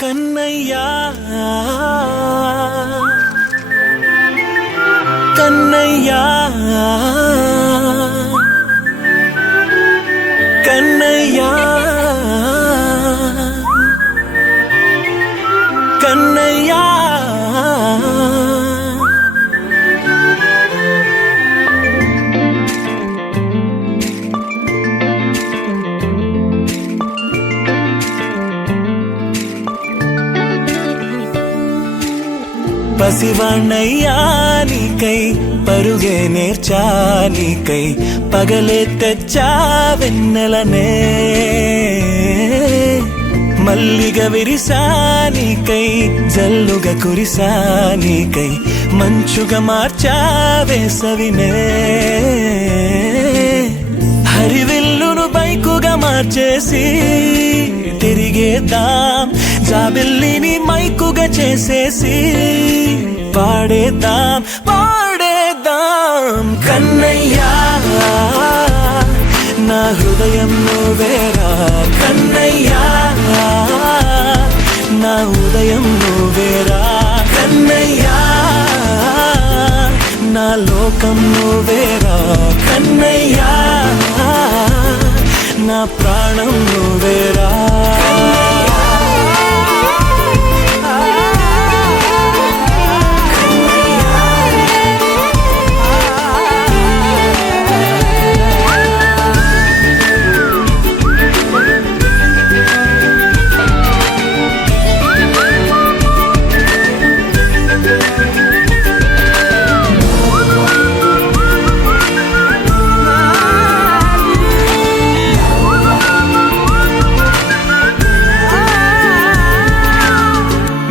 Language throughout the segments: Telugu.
కన్నయ్యా కన్నయ్యా కన్నయ్యా కన్నయ్యా పసివాణ్ణయ్యా నీకై పరుగే నేర్చా నీకై పగలే తెచ్చా వెన్నెలనే మల్లిగ విరిసా నీకై జల్లుగా కురిసా నీకై మంచుగా మార్చా వేసవినే హరివిల్లును బైకుగా మార్చేసి తిరిగేద్దాం జాబిల్లిని మైకుగా చేసేసి పాడేద్దాం పాడేద్దాం కన్నయ్యా నా హృదయం నువ్వేరా కన్నయ్యా నా ఉదయం నువ్వేరా కన్నయ్యా నా లోకం నువ్వేరా కన్నయ్యా నా ప్రాణం నువ్వేరా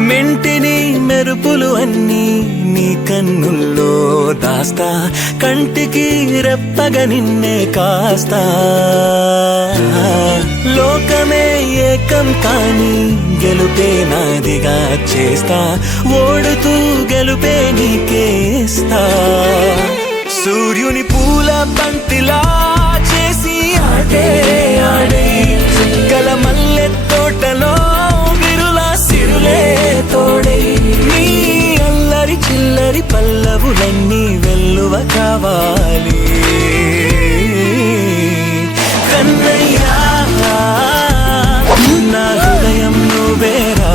మెంటిని మెరుపులు అన్నీ నీ కన్నుల్లో దాస్తా కంటికి రెప్పగా నిన్నే కాస్తా లోకమే ఏకం కాని గెలుపే నాదిగా చేస్తా ఓడుతూ గెలుపే నీకేస్తా సూర్యుని పూల బంతిలా చేసి ఆడే ఆడే చుక్కల మల్లె తోటలో సిరులే తోడై నీ అల్లరి చిల్లరి పల్లవులన్నీ వెల్లువ కావాలి కన్నయ్యా నా హృదయం నువ్వేరా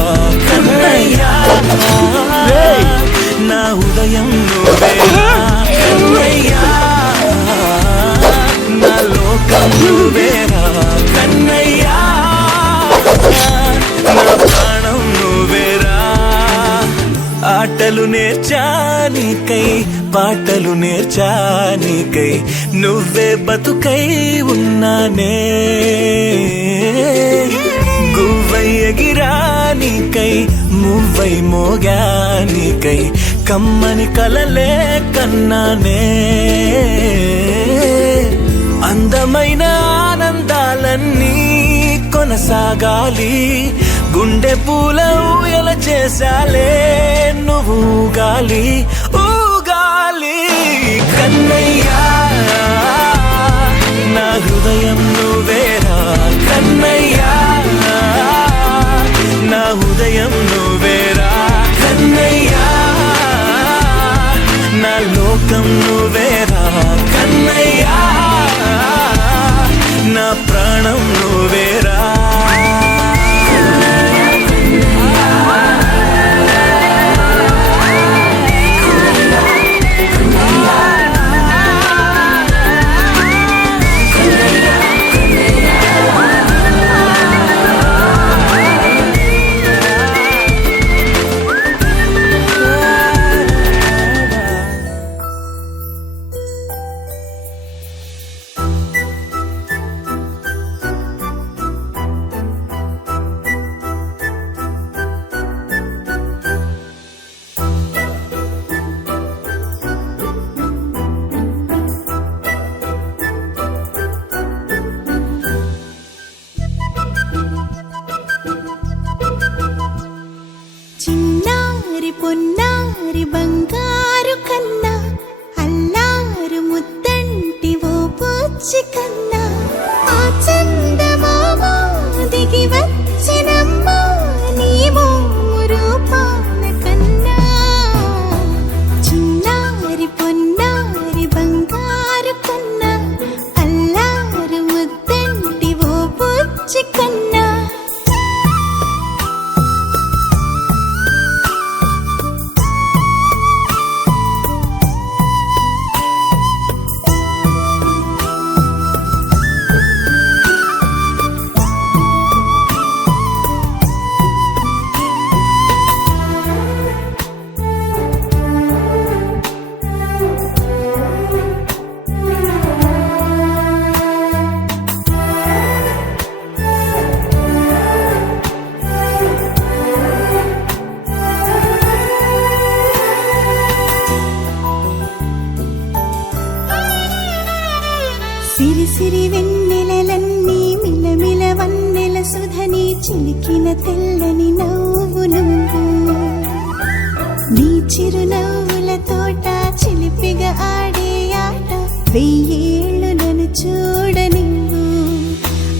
కన్నయ్యా నా ఉదయం నువ్వేరా కన్నయ్యా నా లోకం నువ్వేరా కన్నయ్యా నా ప్రాణం నువ్వేరా ఆటలు నేర్చా నీకై పాటలు నేర్చా నీకై నువ్వే బతుకై ఉన్నానే గువ్వై ఎగిరా నీకై మువ్వై మోగా నీకై కమ్మని కలలే కన్నానే అందమైన ఆనందాలన్నీ కొనసాగాలి గుండె పూల ఊయల చేసాలే నువ్వు ఊగాలి ఊగాలి కన్నయ్యా నా హృదయం నువ్వేరా కన్నయ్యా నా ఉదయం నువ్వేరా కన్నయ్యా నా లోకం నువ్వేరా కన్నయ్యా నా ప్రాణం నువ్వేరా కన్నా సిరి సిరి వెన్నెలలన్నీ మిలమిల వన్నెల సుధని చిలికిన తెల్లని నవ్వు నువ్వు నీ చిరునవ్వుల తోట చిలిపిగా ఆడే ఆట వెయ్యేళ్ళు నన్ను చూడనివ్వు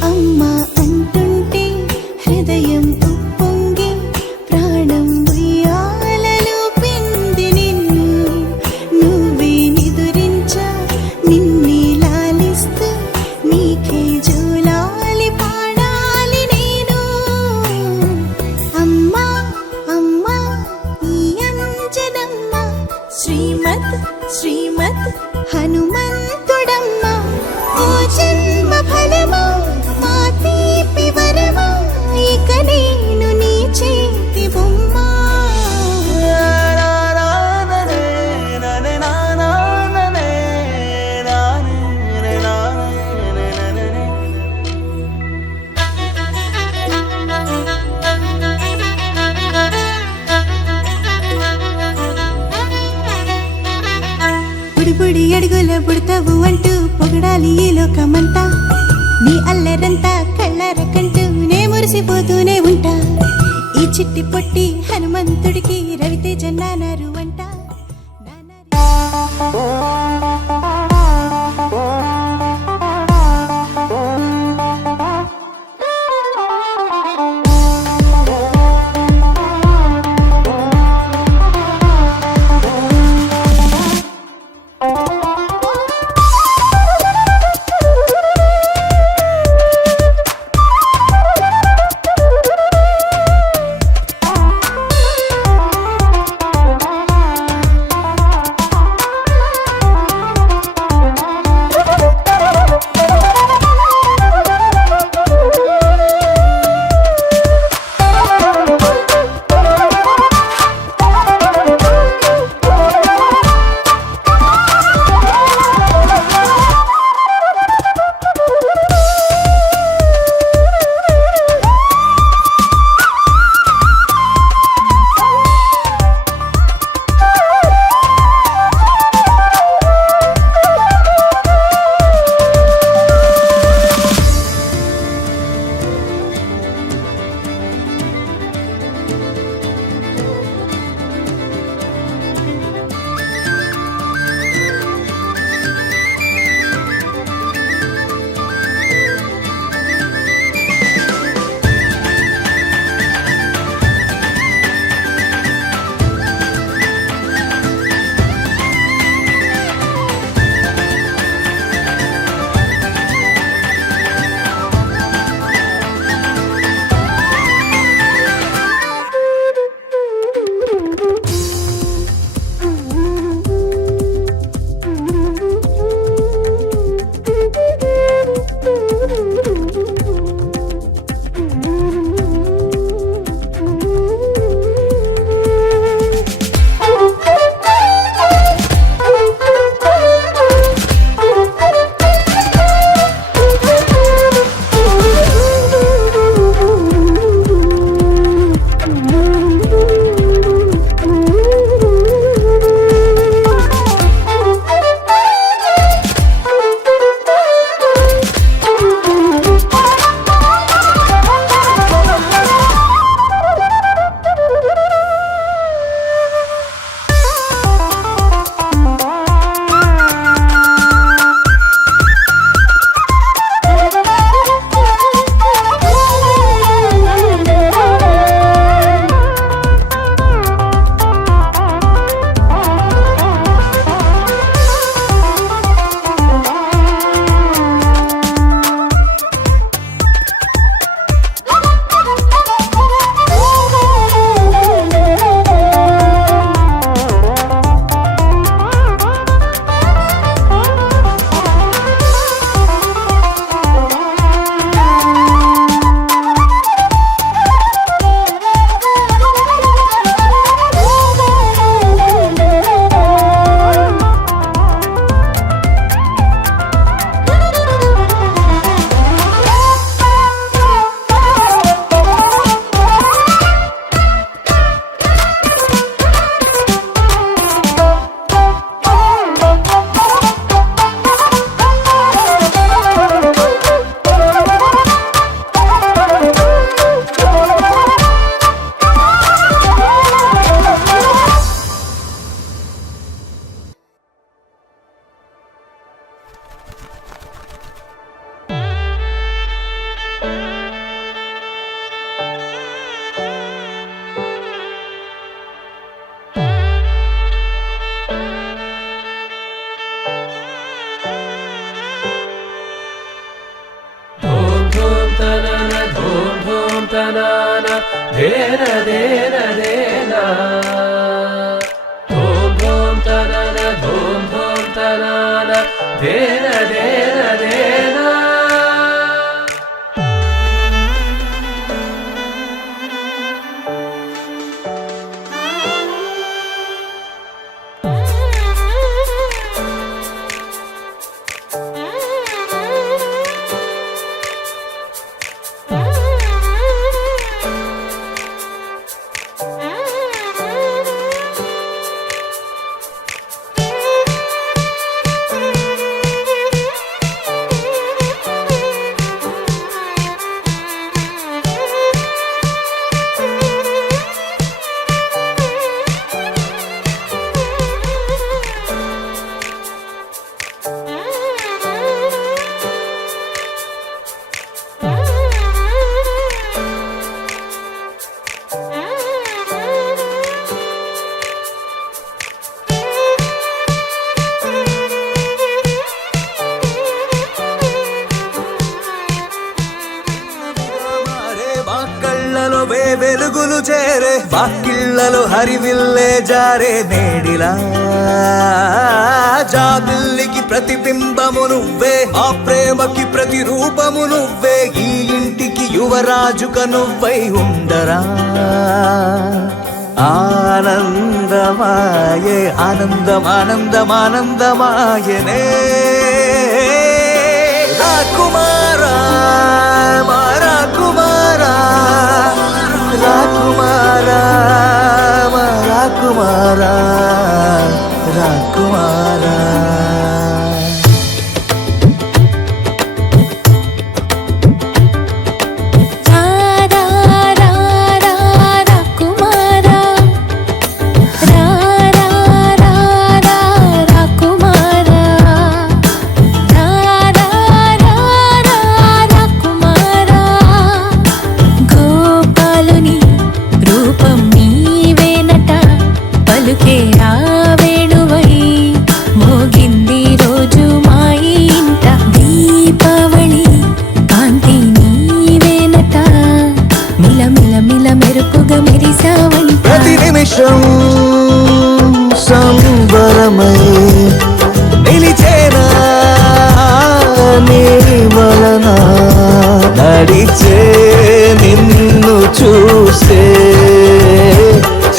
అమ్మా అంటుంటే హృదయం ఉప్పొంగి ప్రాణం ఉయ్యాలలో పిండి నిన్ను నువ్వే నిదురించా నిన్నే లాలిస్తూ నీకే జూలాలి పాడాలి నేను అమ్మా అమ్మా ఈ అంజనమ్మ శ్రీమత్ శ్రీమత్ హనుమంతుడమ్మ ఓ జన్మ ఫలమా మా తీపి వరమా ఇక నేను నీ చేతి బొమ్మ బుడిబుడి అడుగుల బుడతావు అంటూ పొగడాలి ఈ లోకమంతా నీ అల్లరంతా కళ్ళరకంటూ నే మురిసిపోతూనే ఉంటా ఈ చిట్టి పొట్టి హనుమంతుడికి రవితేజ నానారు అంట ధేన ధేన ధేన ధూమ్ ధూమ్ తనన ధూమ్ ధూమ్ తనన ధేన ధేన ధేన వెలుగులు చేరే బాకిళ్లలో హరివిల్లే జారే నేడిలా జాబిల్లికి ప్రతిబింబము నువ్వే ఆ ప్రేమకి ప్రతిరూపము నువ్వే ఈ ఇంటికి యువరాజుక నువ్వై ఉండరా ఆనందమాయే ఆనందం ఆనందమానందమాయనే రాకుమారా మారా కుమారా రాకుమారా రాకుమారా రాకుమారా ప్రతి నిమిషం సంబరమై నిలిచేనా నీ వలన నడిచే నిన్ను చూసే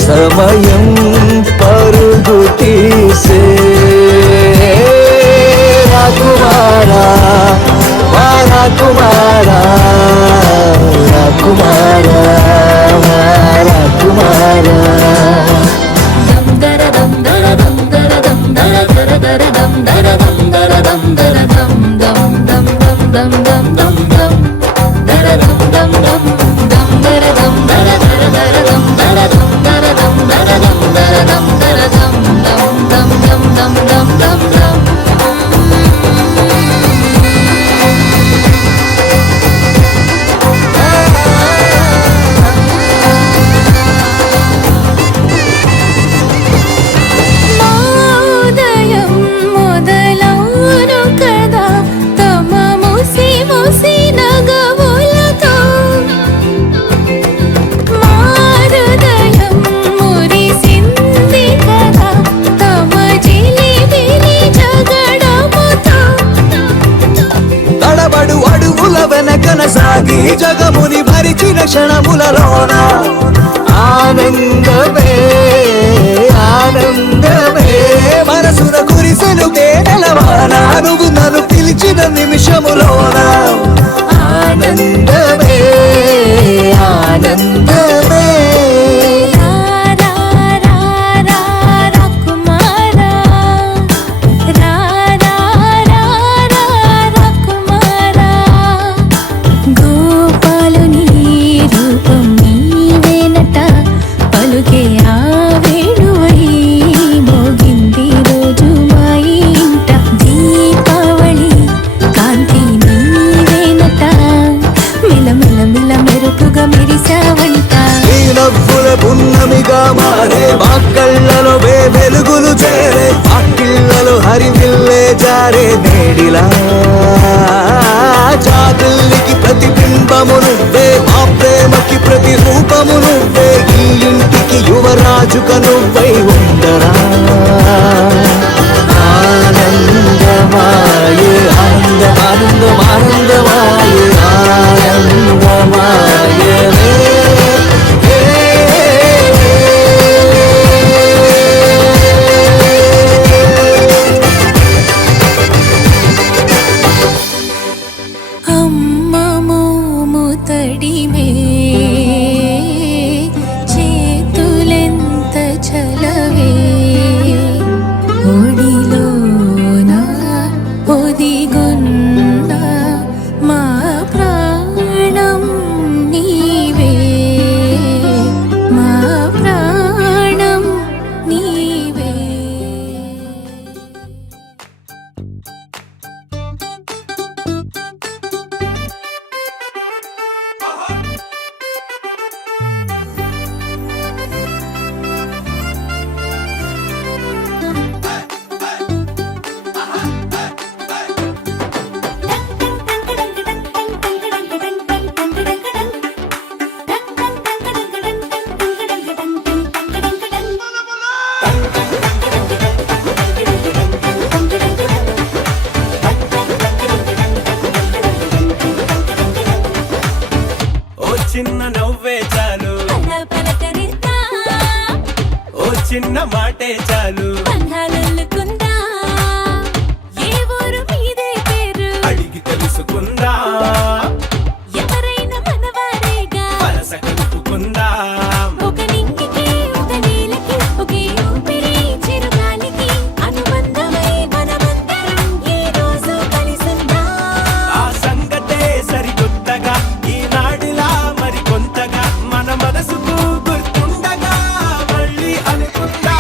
సమయం పరుగు తీసే రాకుమారా రాకుమారా రాకుమారా రాకుమారా సాగి జగముని భరిచిన క్షణములలోన ఆనందమే ఆనందమే మనసున కురిసెను తేనెలవాన నువ్వు నన్ను పిలిచిన నిమిషములోన ఆనందమే ఆనందమే పున్నమిగా మారే మా కళ్ళలో వెలుగులు చేరే ఆ కిళ్ళలో హరివిల్లే జారే నేడిలా జాబిల్లికి ప్రతిబింబము నువ్వే మా ప్రేమకి ప్రతి రూపము నువ్వే ఈ ఇంటికి యువరాజుక నువ్వై ఉండరా ఆనందమాయే ఆనందం ఆనందం ఆనందమాయే ఆనందమాయే అమ్మ మోము తడిమే చేతులెంత చలవే ఒడిలోనా ఒదిగున్న మా ప్రాణం నీవే మా ప్రాణం నీవే. ఓ చిన్న నవ్వే చాలు ఓ చిన్న మాటే చాలు అడిగి తెలుసుకుందా వరస కలుపుకుందా ఆ సంగతే సరికొత్తగా ఈనాడిలా మరి కొంతగా మన మనసుకు గుర్తుండగా మళ్ళీ అనుకుందా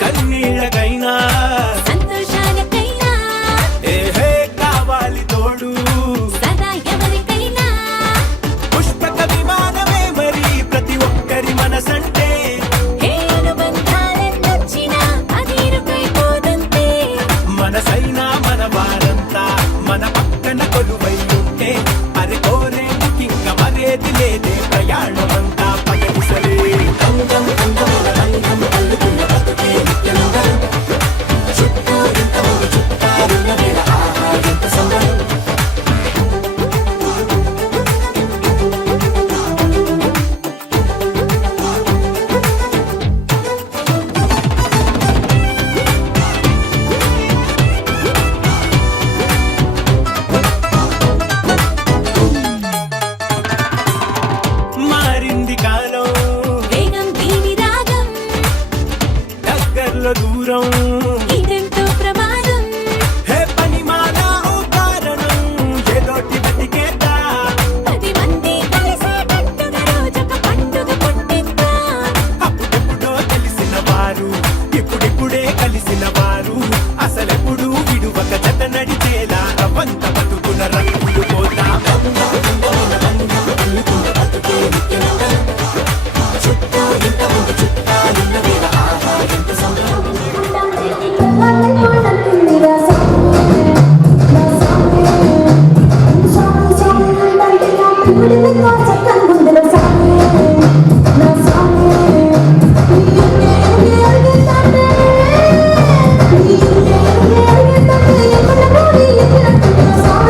కన్నీళ్ళకైనా ఏహే కావాలి తోడు పుష్పక విమానమే మరి ప్రతి ఒక్కరి మనసంటే మనసైనా మన వారంతా మన పక్కన కొలువై ఉంటే అది కోరేందుకింక మరేది లేదే ప్రయాణమంతా పయనిసలే రంగం రంగముల రంగం అల్లుకున్న బతుకే నిత్యనందం చుట్టూ ఇంతమంది చుట్టారున్న వేళ ఆహా ఎంత సంబరం మారింది కాలం దగ్గరలో దూరం హే పనిమాల ఓ కారణం ఏదోటి బతికేద్దా అప్పుడెప్పుడో తెలిసిన వారు ఇప్పుడిప్పుడే కలిసిన వారు అసలెప్పుడు విడువక జత నడిచేలా రవంత బతుకుల రంగులు పోతా చుట్టూ ఇంతమంది చుట్టాలున్న వేళ ఆహా ఎంత సంబరం Thank you.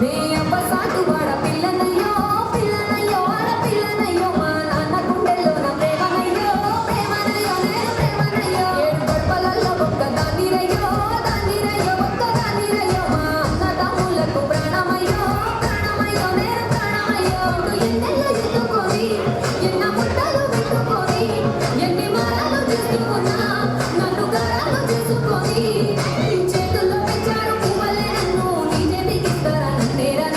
నీ అబ్బ సాటు వాడ పిల్లనయ్యో పిల్లనయ్యో ఆడ పిల్లనయ్యో మా నాన్న గుండెల్లో నా ప్రేమనయ్యో ప్రేమనయ్యో నేను ప్రేమనయ్యో ఏడు గడపలలో ఒక్క దానిరయ్యో దానిరయ్యో ఒక్క దానిరయ్యో మా అన్న తమ్ములకు ప్రాణమయ్యో ప్రాణమయ్యో నేను ప్రాణమయ్యో ఎన్నెల్ల ఎత్తుకొని ఎన్న ముట్టలు పెట్టుకొని ఎన్ని మారాలు తీసుకున్నా నన్ను గారాలు చేసుకొని చేతుల్లో పెంచారు పువ్వులే నన్ను నీ చేతికి ఇస్తారా నన్నేరా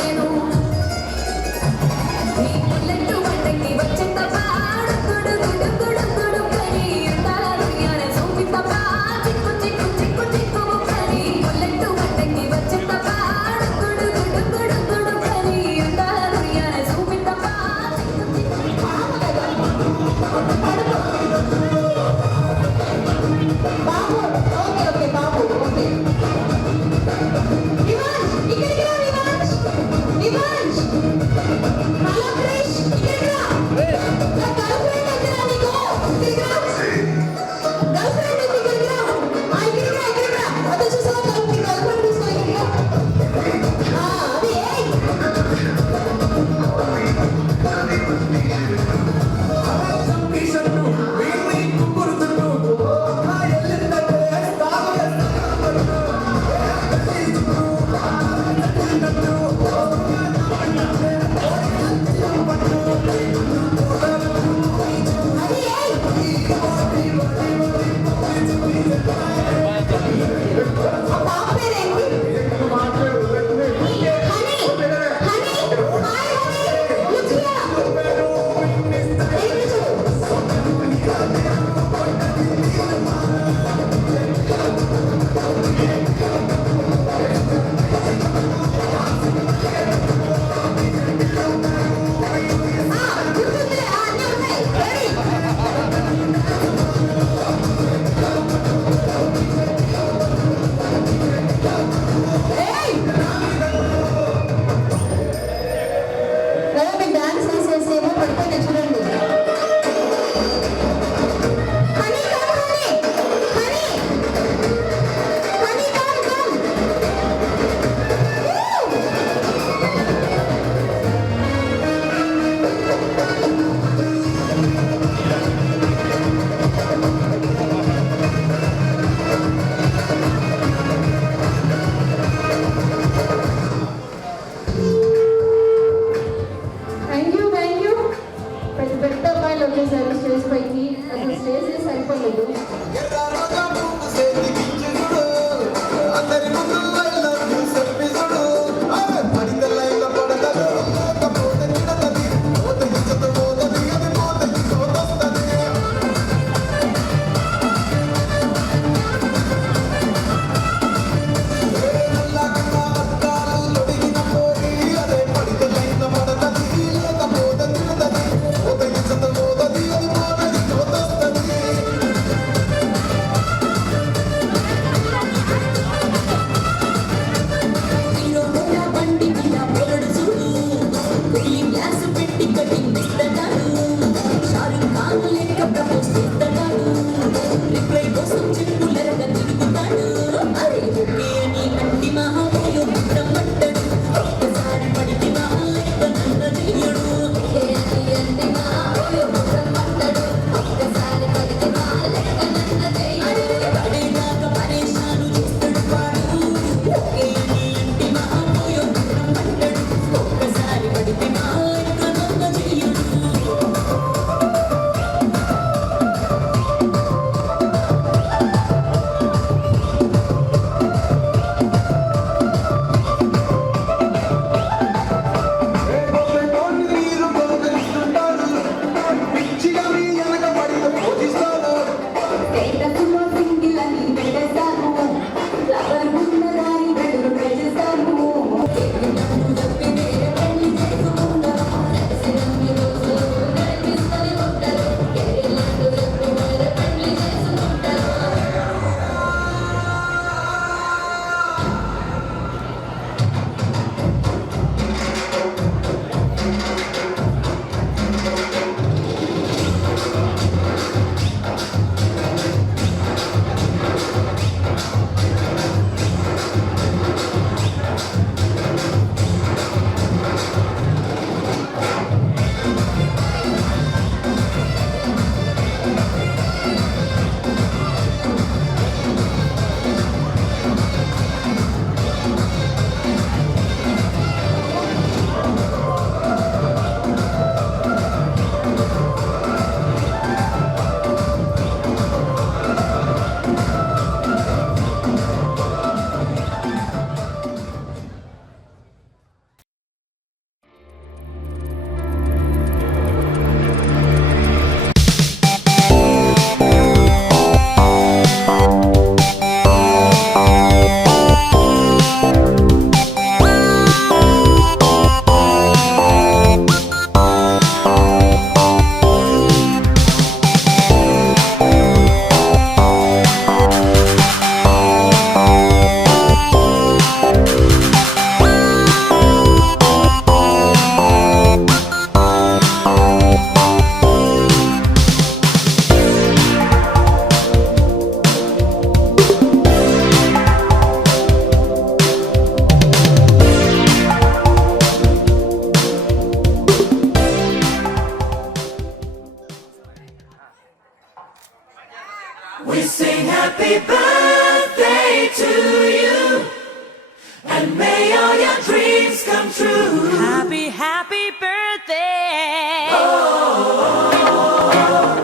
may all your dreams come true. Happy, happy birthday.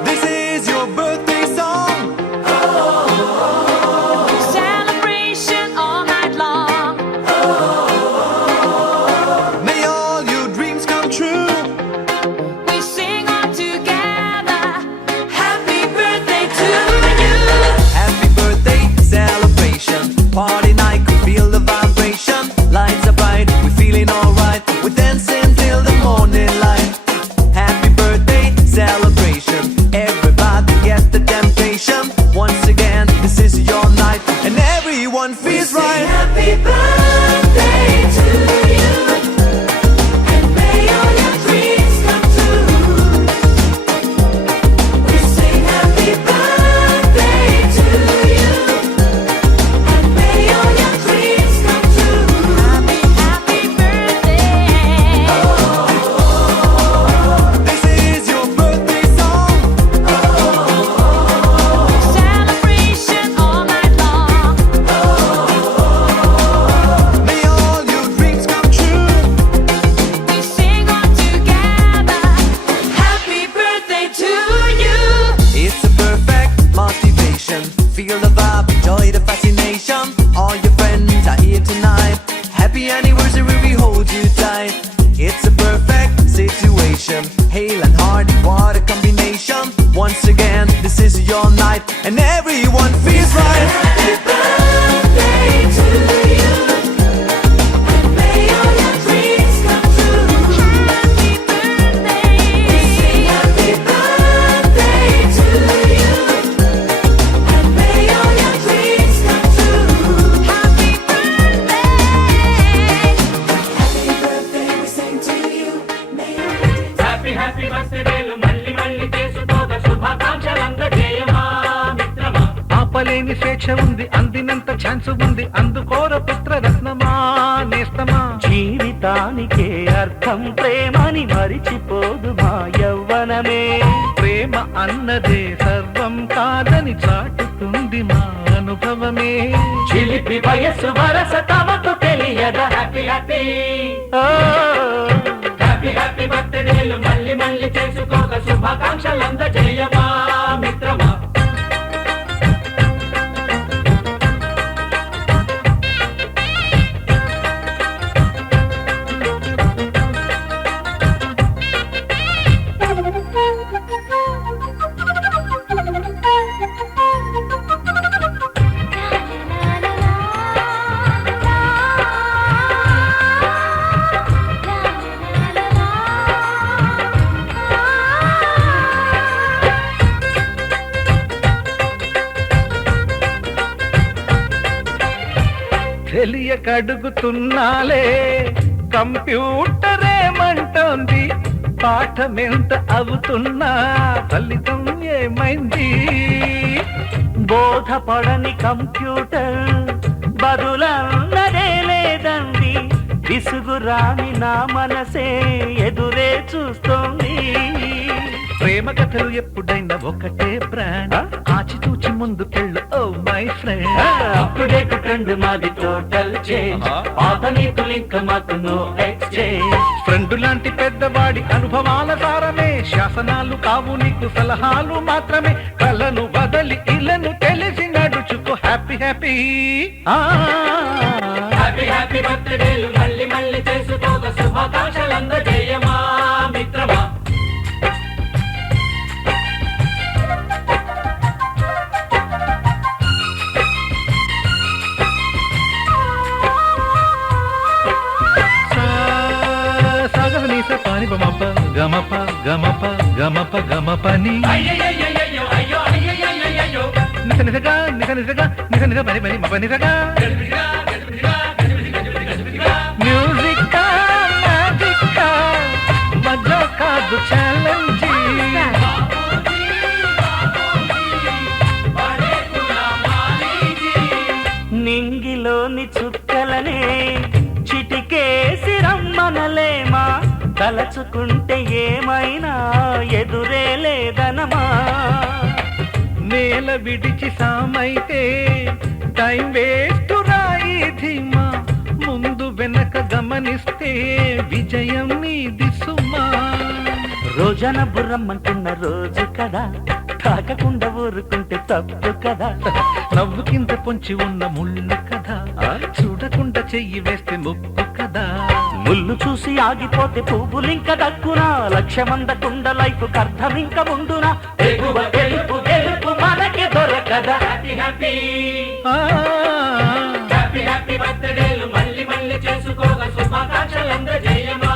This is your birthday song. Celebration all night long. May all your dreams come true. We sing all together. Happy birthday to you. Happy birthday celebration. Party night, we feel the vibration. Lights are bright, we're feeling alright. We're dancing till the morning light. Happy birthday celebration. Everybody get the temptation. Once again, this is your night, and everyone feels Sing right. happy birthday to you, and may all your dreams come true. We sing happy birthday to you, and may all your dreams come true. Happy, happy birthday. This is your birthday song. Celebration all night long. May all your dreams come true. We sing all together. Happy birthday to you. It's a perfect motivation. Feel the vibe, enjoy the fascination. All your friends are here tonight. Happy anniversary, we hold you tight. It's a perfect situation. Hale and hard, what a combination. Once again, this is your night, and everyone feels right. Happy birthday to you, and may all your dreams come true. Happy birthday. Sing happy birthday to you, and may all your dreams come true. Happy birthday. Happy birthday, we sing to you. May your happy happy బర్త్డేలు మళ్ళీ మళ్ళీ చేసుకోగా శుభాకాంక్షలందజేయమా మిత్రమా. ఆపలేని స్వేచ్ఛ ఉంది, అందినంత ఛాన్స్ ఉంది, అందుకోర పుత్ర రత్నమా నేస్తమా. జీవితానికే అర్థం ప్రేమని మరిచిపోదు మా యవ్వనమే. ప్రేమ అన్నదే సర్వం కాదని చాటుతుంది మా అనుభవమే. చిలిపి వయస్సు వరస తమకు తెలియదా. హ్యాపీ హ్యాపీ ఓ, హ్యాపీ హ్యాపీ బర్త్డేలు మళ్ళీ మళ్ళీ చేసుకోగా శుభాకాంక్షలందజేయమా మిత్రమా. తెలియకడుగుతున్నాలే కంప్యూటరేమంటోంది. పాఠమెంత అవుతున్నా ఫలితం ఏమైంది. బోధపడని కంప్యూటర్ బదులన్నదే లేదండి. విసుగురాని నా మనసే ఎదురే చూస్తోంది. ప్రేమ కథలు ఎప్పుడైనా ఒకటే బ్రాండ్. ఆచితూచి ముందుకెళ్ళు oh my friend. Update trend మాది టోటల్ చేంజ్. పాత నీతులు ఇంకా మాకు నో ఎక్స్చేంజ్. ఫ్రెండ్ లాంటి పెద్దవాడి అనుభవాల సారమే. శాసనాలు కావు నీకు సలహాలు మాత్రమే. కలను వదలి ఇలను తెలిసి నడుచుకో హ్యాపీ హ్యాపీ. హ్యాపీ హ్యాపీ బర్త్డేలు మళ్ళీ మళ్ళీ చేసుకోగా శుభాకాంక్షలందజేయమా మిత్రమా. సాగనీస పాని బమప గమప గమప గమప గమపని. అయ్యయ్యయ్యయ్యో అయ్యో అయ్యయ్యయ్యో నిస నిసగా నిస నిసగా నిస నిస పని పని మప నిసగా. మ్యూజిక్ మ్యాజిక్ మజా కాదు ఛాలెంజ్. నింగిలోని చుక్కలనే చిటికేసి రమ్మనలేమా. తలచుకుంటే ఏమైనా ఎదురే లేదనమా. నేల విడిచి సామైతే టైం వేస్ట్ రాయి ధీమా. ముందు వెనక గమనిస్తే విజయం నీది సుమా. రోజన బుర్రమ్మంటున్న రోజు కదా, తాకకుండా ఊరుకుంటే తప్పు కదా. నవ్వు కింద పొంచి ఉన్న ముళ్ళు కదా, చూడకుండా చెయ్యి వేస్తే ముప్పు కదా. ముళ్ళు చూసి ఆగిపోతే పువ్వులింక దక్కునా, లక్ష్యమందకుండ లైఫ్ అర్థం ఇంక ముందునా. ఎగువ గెలుపు గెలుపు మనకి దొరకదా. హ్యాపీ హ్యాపీ ఆ, హ్యాపీ హ్యాపీ బర్త్డేలు మళ్ళీ మళ్ళీ చేసుకోగా, శుభాకాంక్షలు అందజేయమా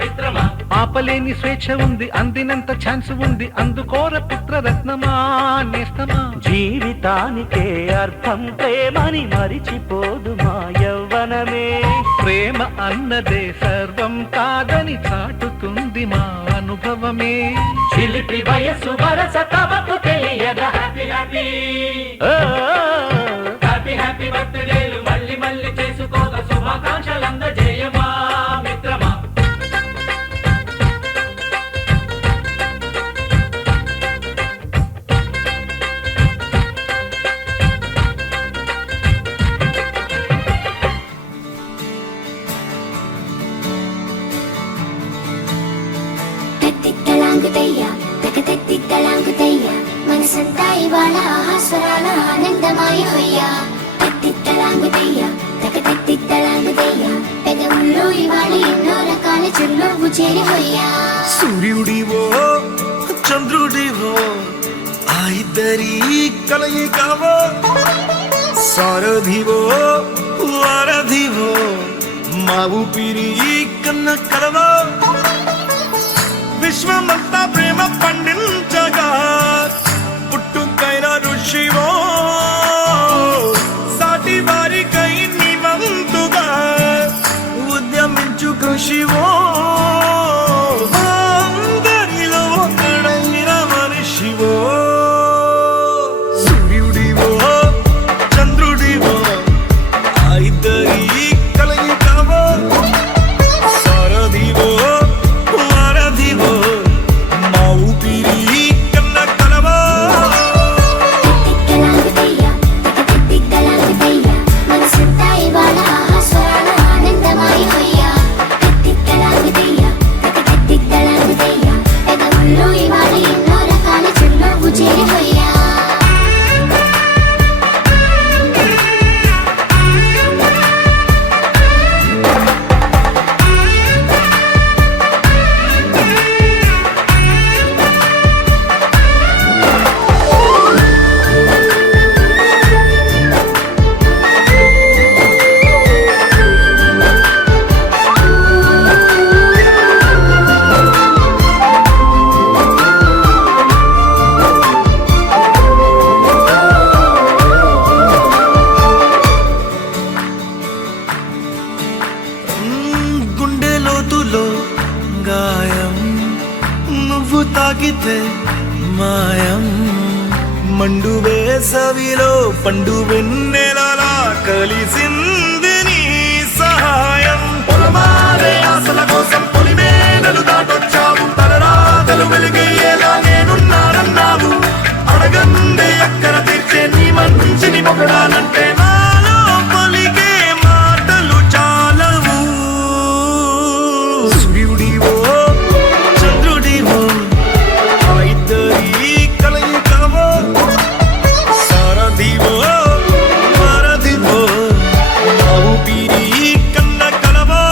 మిత్రమా. ఆపలేని స్వేచ్ఛ ఉంది, అందినంత ఛాన్స్ ఉంది, అందుకోర పుత్రరత్నమా నేస్తమా. జీవితానికే అర్థం ప్రేమని మరిచిపోదు మా యవ్వనమే. ప్రేమ అన్నదే సర్వం కాదని చాటుతుంది మా అనుభవమే. చిలిపి వయసు వరస తమకు తెలియదా. హ్యాపీ హ్యాపీ హ్యాపీ హ్యాపీ బర్త్డేలు మళ్ళీ మళ్ళీ చేసుకోగా, శుభాకాంక్షలు అందజేయమా మిత్రమా. తత్తిత్తలాంగుతయ్య తకతత్తిత్తలాంగుతయ్య మనసంతా ఇవాళ ఆహాస్వరాల ఆనందమాయ హొయ్యా. తత్తిత్తలాంగుతయ్య తకతత్తిత్తలాంగుతయ్య పెదవుల్లో ఇవాళ ఎన్నో రకాల చిరునవ్వు చేరి హొయ్యా. సూర్యుడివో చంద్రుడివో ఆ ఇద్దరి కలయికవో, సారథివో వారధివో మా ఊపిరి కన్న కలవో. విశ్వమంతా ప్రేమ పండించగా పుట్టుకైన ఋషివో, సాటి వారికై నివంతుగా ఉద్యమించు కృషివో. అందరిలో ఒకడైన మనిషివో, సూర్యుడివో చంద్రుడివో ఆ ఇద్దరి కలయికవో, సారథివో వారధివో మా ఊపిరి కన్న కలవో. తత్తిత్తలాంగుతయ్య తకతత్తిత్తలాంగుతయ్య మనసంతా ఇవాళ ఆహాస్వరాల ఆనందమాయ హొయ్యా. తత్తిత్తలాంగుతయ్య తకతత్తిత్తలాంగుతయ్య పెదవుల్లో ఇవాళ ఎన్నో రకాల చిరునవ్వు చేరి హొయ్యా. గుండె లోతులో గాయం నువ్వు తాకితే మాయం. మండు వేసవిలో పండు వెన్నెలలా కలిసింది నీ సహాయం. పొలమారే ఆశల కోసం పొలిమేనలు దాటొచ్చావు, తలరాతలు వెలిగేలా నేనున్నానన్నావు. అడగందే అక్కర తీర్చే నీ మంచిని పొగడాలంటే నాలో పలికే మాటలు చాలవు. సూర్యుడివో చంద్రుడివో ఆ ఇద్దరి కలయికవో, సారథివో వారధివో మా ఊపిరి కన్న కలవో.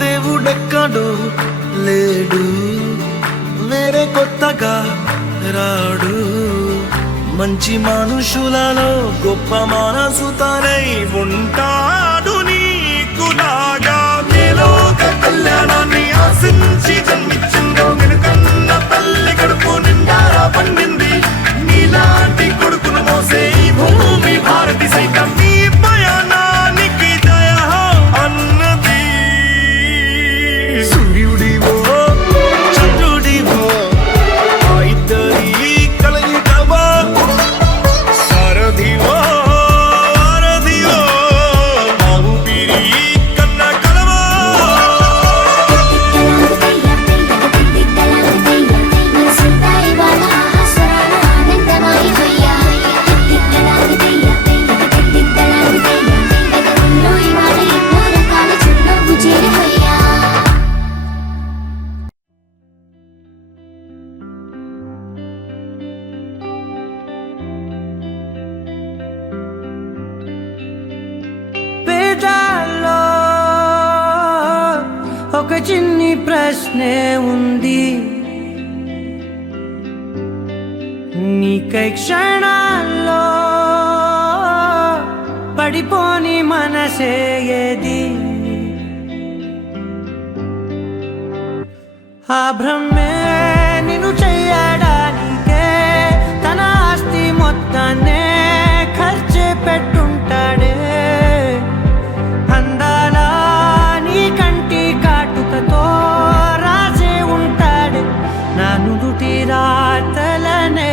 దేవుడెక్కడో లేడు, వేరే కొత్తగా రాడు. మంచి మనుషులలో గొప్ప మనసు తనై ఉంటాడు నీకులాగా. నీలోక కళ్యాణాన్ని ఆశించి జన్మించిందో వెనుకన్న చిన్ని ప్రశ్నే ఉంది నీకై క్షణాల్లో పడిపోని మనసే ఏది ఆ భ్రమే నిన్ను చెయ్యడానికే తన ఆస్తి మొత్తాన్నే ఖర్చు పెట్టుంటాడే అందాల నీ కంటి కాటుకతో రాజే ఉంటాడే నా నుదుటి రాతలనే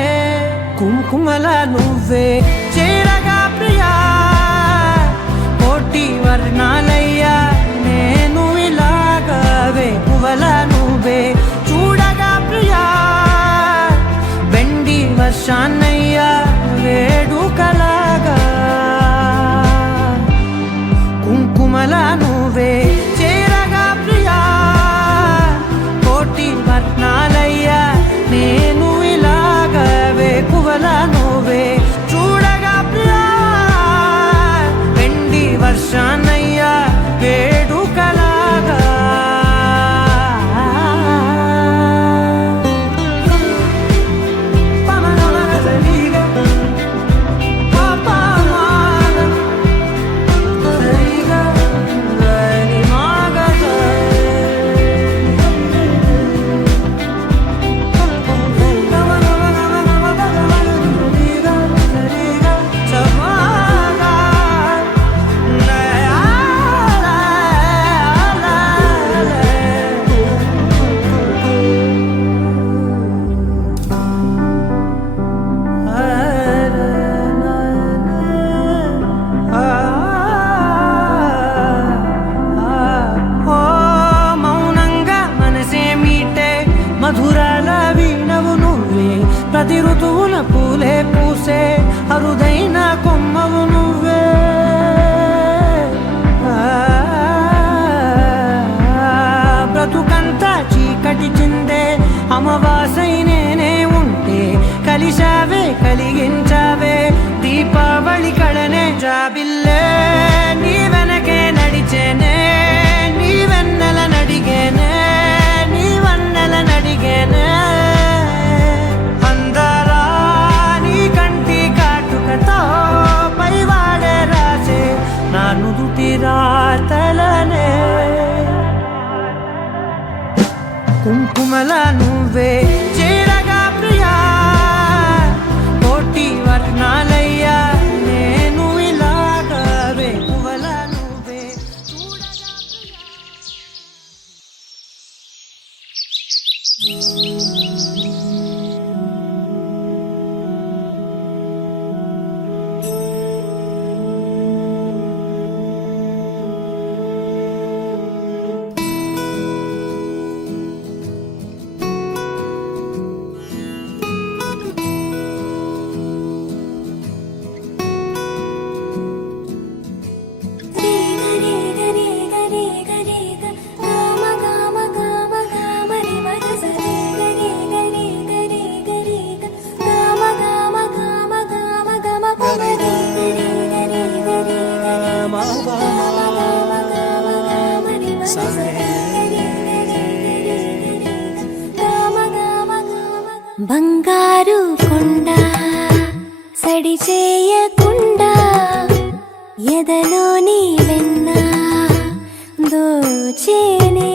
కుంకుమల నువ్వే చేరగా ప్రియా కోటి వర్ణాలయ్యా నేను ఇలాగవే పువ్వల నువ్వే చూడగా ప్రియా వెండి వర్షాన్నయ్యా వేడుకలాగా కుంకుమల నువ్వే చేరగా ప్రియా కోటి వర్ణాలయ్యా నేను ఇలాగవే పువ్వల నువ్వే చూడగా ప్రియా వెండి వర్షాన్నయ్యా వేడుకలాగా మధురాల వీణవు నువ్వే ప్రతి ఋతువున పూలే పూసే అరుదైన కొమ్మవు నువ్వే బ్రతుకంతా చీకటి చిందే అమవాసై నేనే ఉంటే కలిశావే కలిగించావే దీపావళి కళనే జాబిల్లే నీ వెనకే నడిచేనే నీ వెన్నెల నడిగేనే నీ వన్నెల నడిగేనే అందరా నీ కంటి కాటుకతో పైవాడే రాసే నా నుదుటి రాతలనే కుంకుమల నువ్వే చేరగా ప్రియా కోటి వర్ణాలయ్యా నేను ఇలాగవే పువ్వల నువ్వే చూడగా బంగారు కొండ సడి చేయకుండా ఎదలోని వెన్న దోచేనే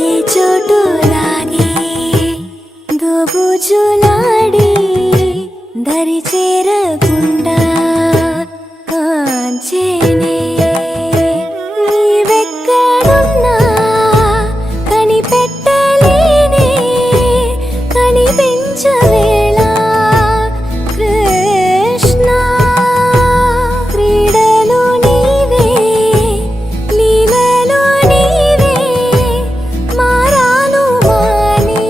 ఏ చోటు లాగే దోబుజులాడి దరి చేరకుండా కాంచేనే నీవెక్కడున్నా కనిపెట్టలేనే కనిపించవేళ కృష్ణ క్రీడలు నీవే లీలలో నీవే మారాను మాని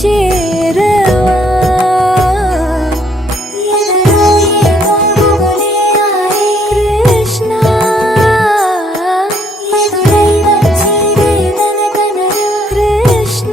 చేరవా కృష్ణ కృష్ణ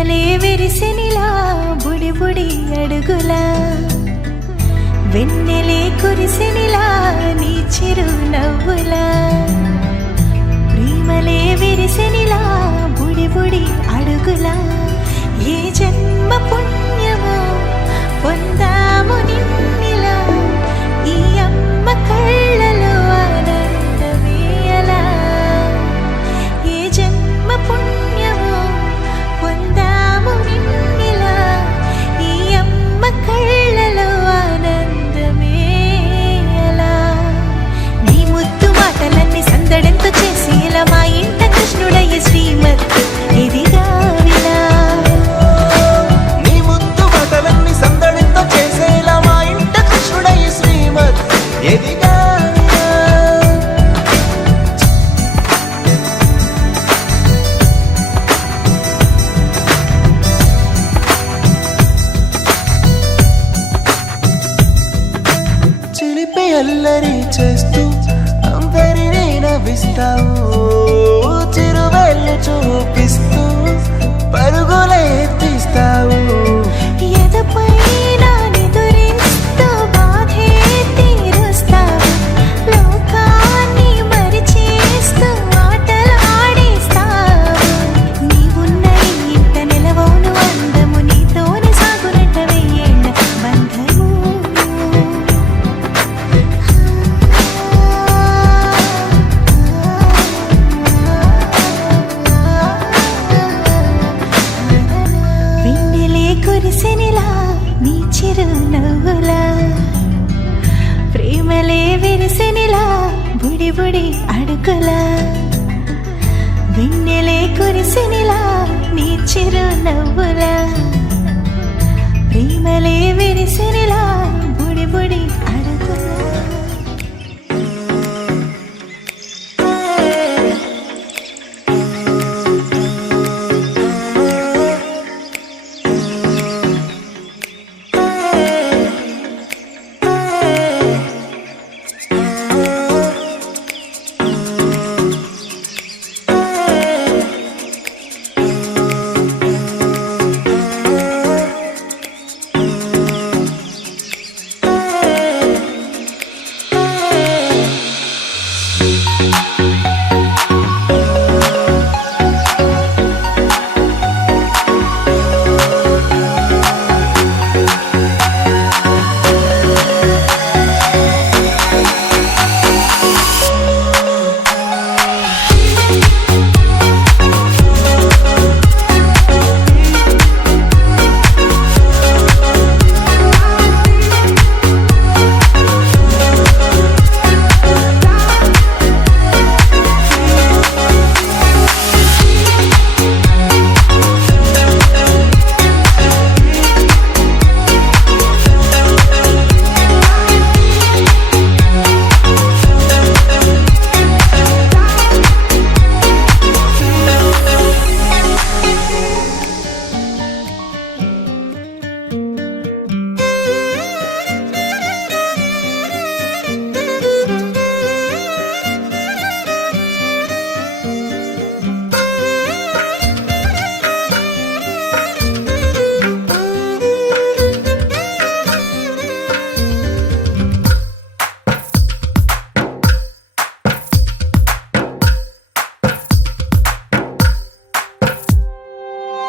ప్రేమలే విరిసెనిలా బుడి బుడి అడుగులా వెన్నెలే కురిసెనిలా నీ చిరు నవ్వులా ప్రేమలే విరిసెనిలా బుడి బుడి అడుగులా ఏ జన్మ పుణ్యమో పొందాము నిన్నిలా ఈ అమ్మ కళ్ళలో ఆనందమే అలా ఏ జన్మ పుణ్యమో పొందాము నిన్నిలా ఈ అమ్మ కళ్ళలో ఆనందమే అలా నీ ముద్దు మాటలన్నీ సందడెంతో చేసి ఇలా మా ఇంట కృష్ణుడయ్య శ్రీమతి ఇదిగా వినా నీ ముద్దు బటలన్నీ సందడితో చేసేలా మా ఇంట కృష్ణుడయ్య శ్రీమత్ ఎదిగా చిలిపి అల్లరి చేస్తూ అందరినీ నవ్విస్తావు చిరువెళ్ళు చూపిస్తూ పరుగులే ఎత్తిస్తావు ఎదపై నా నిదురిస్తూ బాధే తీరుస్తావు లోకాన్ని మరిచేస్తూ ఆటలు ఆడిస్తావు నీవున్న ఈ ఇంట నిలవోను అందము నీతోనే సాగునట్ట వెయ్యేళ్ళ బంధము వెన్నెలే కురిసెనిలా నీ చిరు నవ్వులా ప్రేమలే విరిసెనిలా బుడి బుడి అడుగులా వెన్నెలే కురిసెనిలా నీ చిరు నవ్వులా ప్రేమలే విరిసెనిలా బుడి బుడి అడుగులా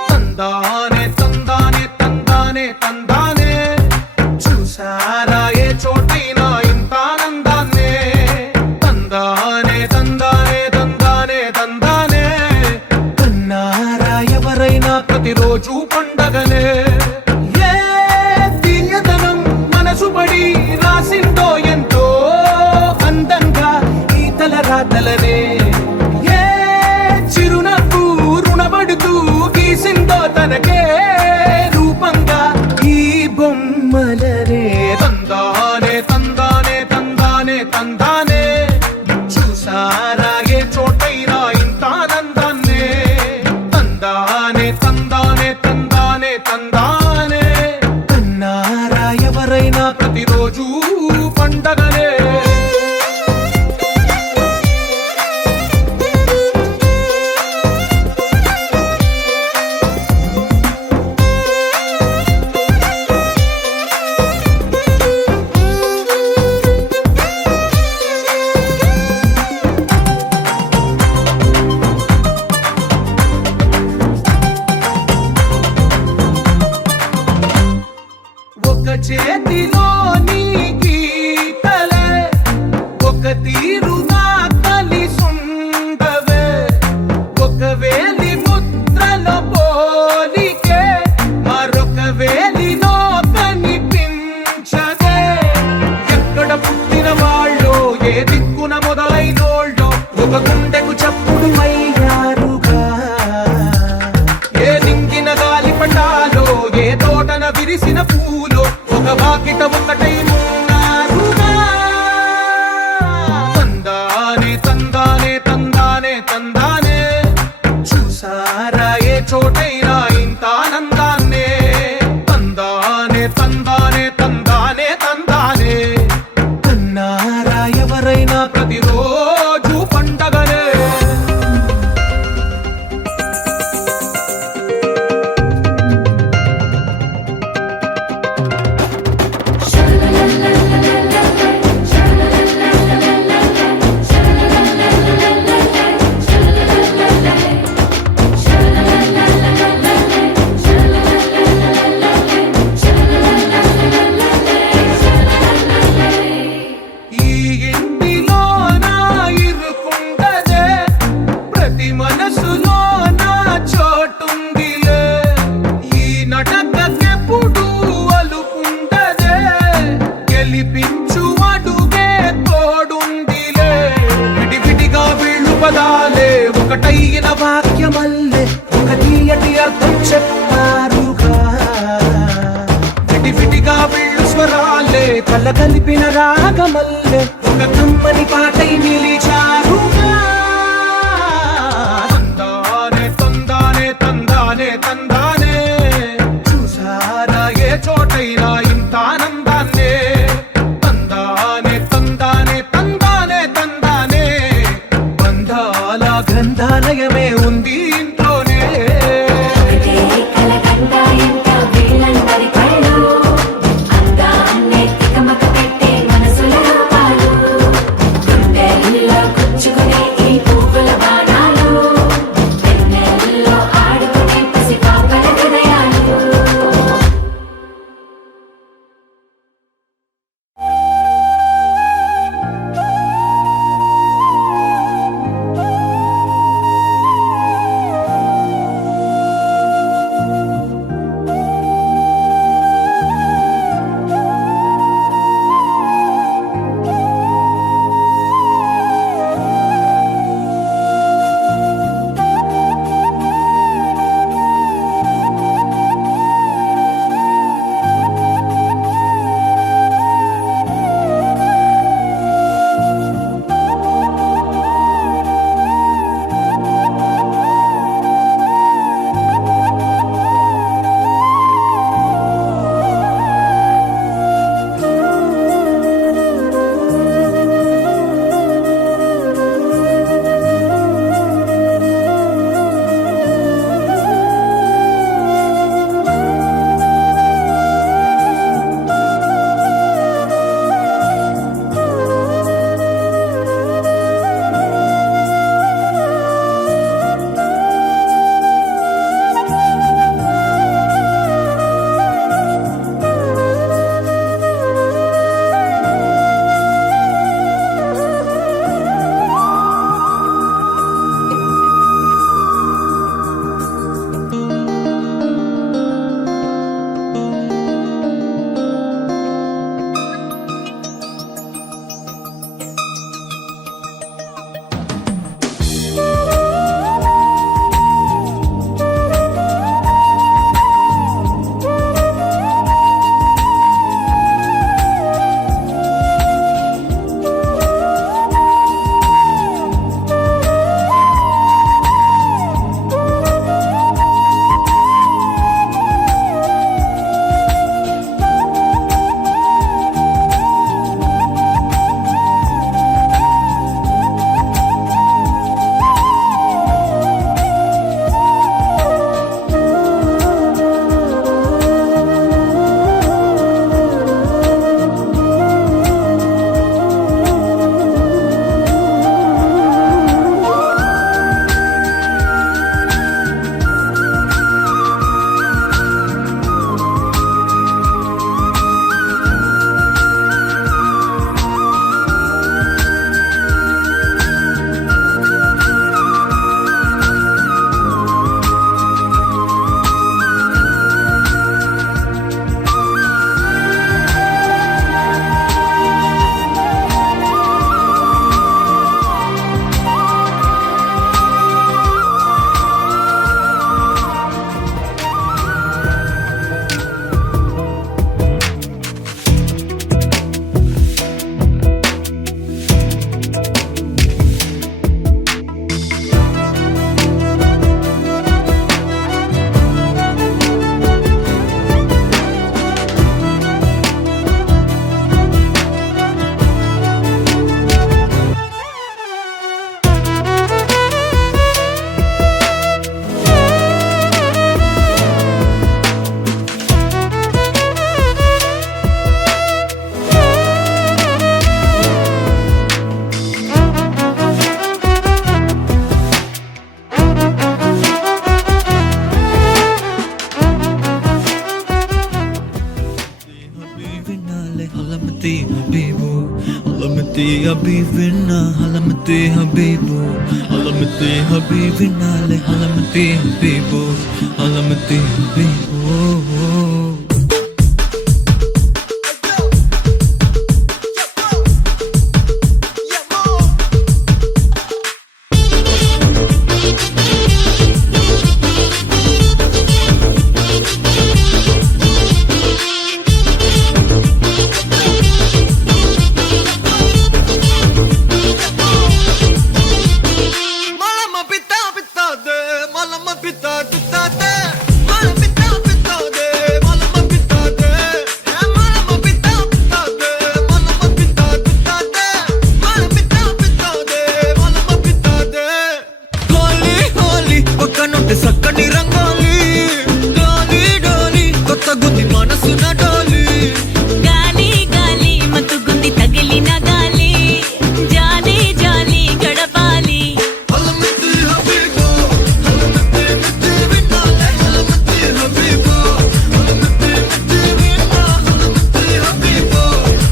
తందానే తందానే తందానే తందానే చూసారా ఏ చోటైనా ఇంత ఆనందాన్నే తందానే తందానే తందానే తందానే కన్నారా ఎవరైనా ప్రతిరోజు పండగనే ఏ తీయదనం మనసు పడి రాసిందో ఎంతో అందంగా ఈ తలరాతలనే ఏ చిరునవ్వు రుణపడుతూ గీసిందో తనకే రూపంగా ఈ బొమ్మలనే తందానే తందానే తందానే తందానే చూసారా ఏ చోటైనా ఇంత ఆనందాన్నే తందానే తందానే తందానే తందానే కన్నారా ఎవరైనా ప్రతిరోజు పండగనే ఒక తీరుగా కలిసుండవే ఒక వేలి ముద్రల పోలికే మరొక వేలిలో కనిపించదే ఎక్కడ పుట్టిన వాళ్ళో ఏ దిక్కున మొదలైనోళ్ళో ఒక గుండెకు చప్పుడు అయ్యారుగా ఏ నింగిన గాలి పటాలో ఏ తోటన విరిసిన పూలో ఒక వాకిట ఒకటై ఉన్నారుగా తందానే తందానే తందానే తందానే చూసారా ఏ చోటైనా ఇంత ఆనందాన్నే తందానే తందానే తందానే తందానే కన్నారా ఎవరైనా ప్రతిరోజు పండగనే ఈ ఇంటిలో నా ఇరుకుండదే ప్రతి మనసులో నా చోటుందిలే ఈ నటకెప్పుడు అలుకుండదే గెలిపించు అడుగే తోడుందిలే విడివిడిగా వీళ్ళు పదాలే ఒకటైన వాక్యమల్లే ఒక తీయటి అర్థం చెప్పారుగా విడివిడిగా వీళ్ళు స్వరాలే కల కలిపిన రాగమల్లే ఒక కమ్మని పాటై నిలిచారుగా తందానే తందానే తందానే తందానే చూసారా ఏ చోటైనా ఇంత ఆనందాన్నే తందానే తందానే తందానే తందానే బంధాల గ్రంథాలయమే ఉంది ఇంట్లోనే కలకండ ఇంట వీళ్ళందరి కళ్ళు అందాన్నే తికమక పెట్టే మనసుల రూపాలు حبيبنا حلمتي حبيبو حلمتي حبيبنا حلمتي حبيبو حلمتي حبيبو సక్కని రంగోలి డోలి డోలి కొత్త గుంది మనసున డోలి గాలి గాలి మత్తుగుంది తగిలిన గాలి జాలి జాలి గడపాలి హలమతి హబీబో హలమతి మిత్తి విన్నాలే హలమతి హబీబో హలమతి మిత్తి విన్నా హలమతి హబీబో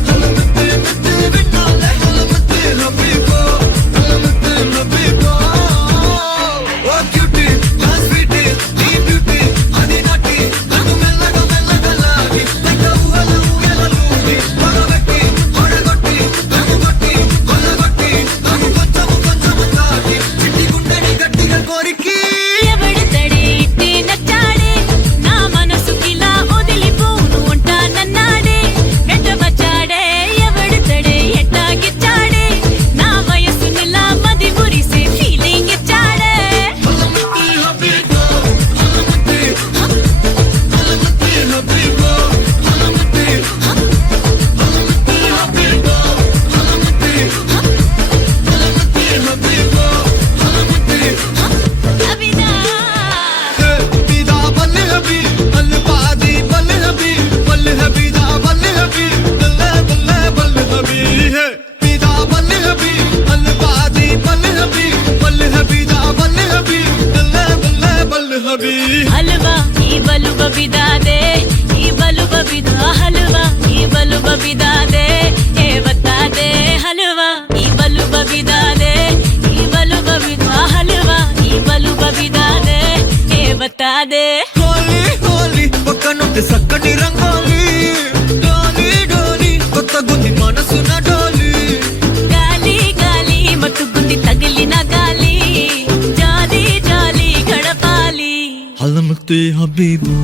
హలమతి మిత్తి విన్నాలే హలమతి హబీబో హలమతి హబీబో ఓ క్యూటీ ఎవడతడే ఇట్టే నచ్చాడే నా మనసుకిలా వదిలిపోను ఉంటానన్నాడే వెంటబచ్చాడే ఎవడతడే ఎట్టాగిచ్చాడే నా వయసునిలా మది మురిసే ఫీలింగ్ ఇచ్చాడే అబిదా హల్వా ఈ బలుబ బిదాదే ఈ బలుబ బిదా హల్వా ఈ బలుబ బిదాదే ఏ బతాదే హల్వా ఈ బలుబ బిదాదే ఈ బలుబ బిదా హల్వా ఈ బలుబ బిదాదే ఏ బతాదే హోలీ హోలీ పక్కనుంటే సక్కని రంగోలి డోలి డోలి కొత్త గుంది మనసున డోలి గాలి గాలి మత్తుగుంది తగిలిన గాలి జాలి జాలి గడపాలి حلمتي حبيبو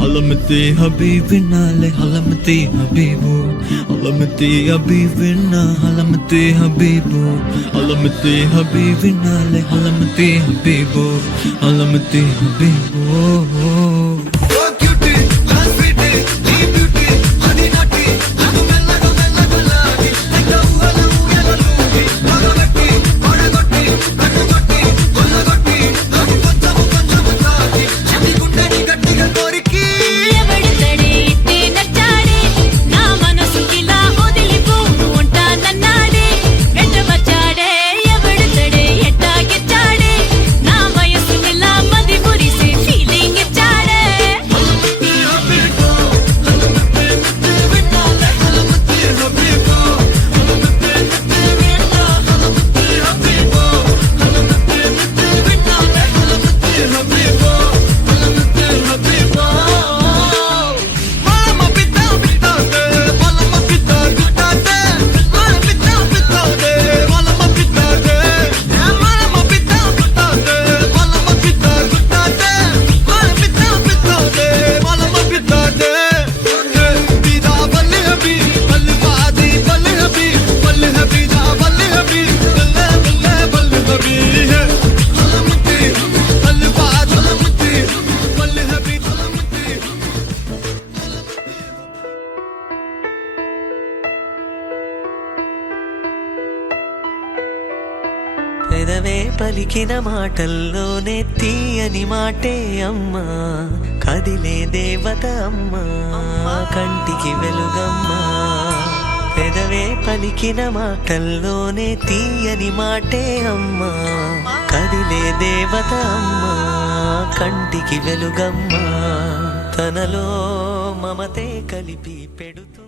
حلمتي حبيبنا حلمتي حبيبو حلمتي حبيبنا حلمتي حبيبو حلمتي حبيبنا حلمتي حبيبو حلمتي حبيبو ఎవడతడే ఇట్టే నచ్చాడే నా మనసుకిలా వదిలిపోను ఉంటానన్నాడే వెంటబచ్చాడే ఎవడతడే ఎట్టాగిచ్చాడే నా వయసునిలా మది మురిసే ఫీలింగ్ ఇచ్చాడే పెదవే పలికిన మాటల్లోనే తీయని మాటే అమ్మా కదిలే దేవత అమ్మా కంటికి వెలుగమ్మా పెదవే పలికిన మాటల్లోనే తీయని మాటే అమ్మా కదిలే దేవత అమ్మా కంటికి వెలుగమ్మా తనలో మమతే కలిపి పెడుతూ